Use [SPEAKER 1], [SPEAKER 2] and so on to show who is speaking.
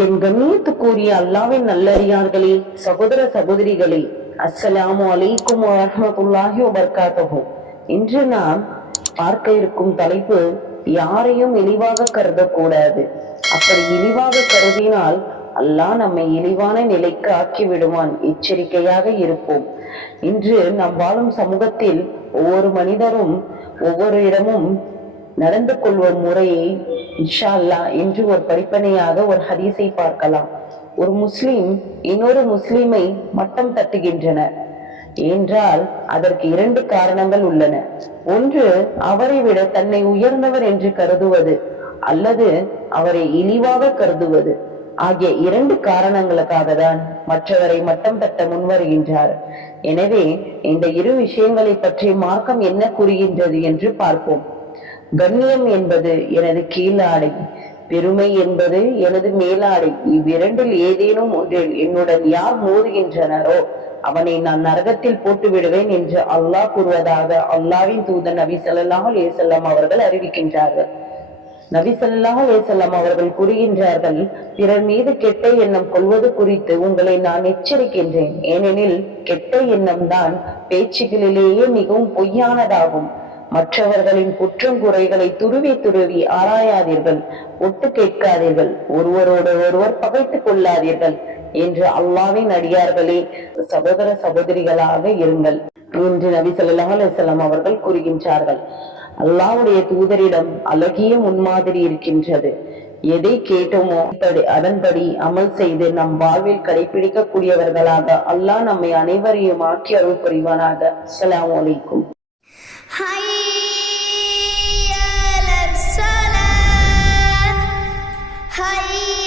[SPEAKER 1] என் கண்ணியத்துக்குரிய அல்லாவின் நல்லறியார்களே சகோதர சகோதரிகளே அஸ்ஸலாமு அலைக்கும் வரமத்துல்லாஹி வபர்காத்தகும் இன்று நாம் பார்க்க இருக்கும் தலைப்பு யாரையும் இழிவாக கருதக்கூடாது. அப்படி இழிவாக கருதினால் அல்லாஹ் நம்மை இழிவான நிலைக்கு ஆக்கி விடுவான் எச்சரிக்கையாக இருப்போம். இன்று நாம் வாழும் சமூகத்தில் ஒவ்வொரு மனிதரும் ஒவ்வொரு இடமும் நடந்து கொள்வோம் முறையை இன்ஷா என்று ஒரு படிப்பனையாக ஒரு ஹதீஸை பார்க்கலாம். ஒரு முஸ்லீம் இன்னொரு முஸ்லீமை மட்டம் தட்டுகின்றனர் என்றால் அதற்கு இரண்டு காரணங்கள் உள்ளன. ஒன்று அவரை விட தன்னை உயர்ந்தவர் என்று கருதுவது அல்லது அவரை இழிவாக கருதுவது. ஆகிய இரண்டு காரணங்களுக்காக தான் மற்றவரை மட்டம் தட்ட முன்வருகின்றார். எனவே இந்த இரு விஷயங்களை பற்றி மார்க்கம் என்ன கூறுகின்றது என்று பார்ப்போம். கண்ணியம் என்பது எனது கீழாடை பெருமை என்பது எனது மேலாடை இவ்விரண்டில் ஏதேனும் ஒன்றில் என்னுடன் யார் மோதுகின்றனரோ அவனை நான் நரகத்தில் போட்டு விடுவேன் என்று அல்லாஹ் கூறுவதாக அல்லாவின் தூதன் நபி ஸல்லல்லாஹு அலைஹி அவர்கள் அறிவிக்கின்றார்கள். நபி ஸல்லல்லாஹு அலைஹி அவர்கள் கூறுகின்றார்கள் பிறர் மீது கெட்ட எண்ணம் கொள்வது குறித்து உங்களை நான் எச்சரிக்கின்றேன். ஏனெனில் கெட்ட எண்ணம் தான் பேச்சுகளிலேயே மிகவும் பொய்யானதாகும். மற்றவர்களின் குற்றம் குறைகளை துருவி துருவி ஆராயாதீர்கள் ஒட்டு கேட்காதீர்கள் ஒருவரோடு ஒருவர் பகைத்துக் கொள்ளாதீர்கள் என்று அல்லாவின் அடியார்களே சகோதர சகோதரிகளாக இருங்கள் என்று நபி சொல்லா அலைஹி அவர்கள் கூறுகின்றார்கள். அல்லாவுடைய தூதரிடம் அழகிய முன்மாதிரி இருக்கின்றது. எதை கேட்டோமோ அதன்படி அமல் செய்து நம் வாழ்வில் கடைபிடிக்கக்கூடியவர்களாக அல்லாஹ் நம்மை அனைவரையும் ஆக்கி அருள் புரிவானாக. அஸ்ஸலாமு வலைக்கும்
[SPEAKER 2] حي على الصلاة حي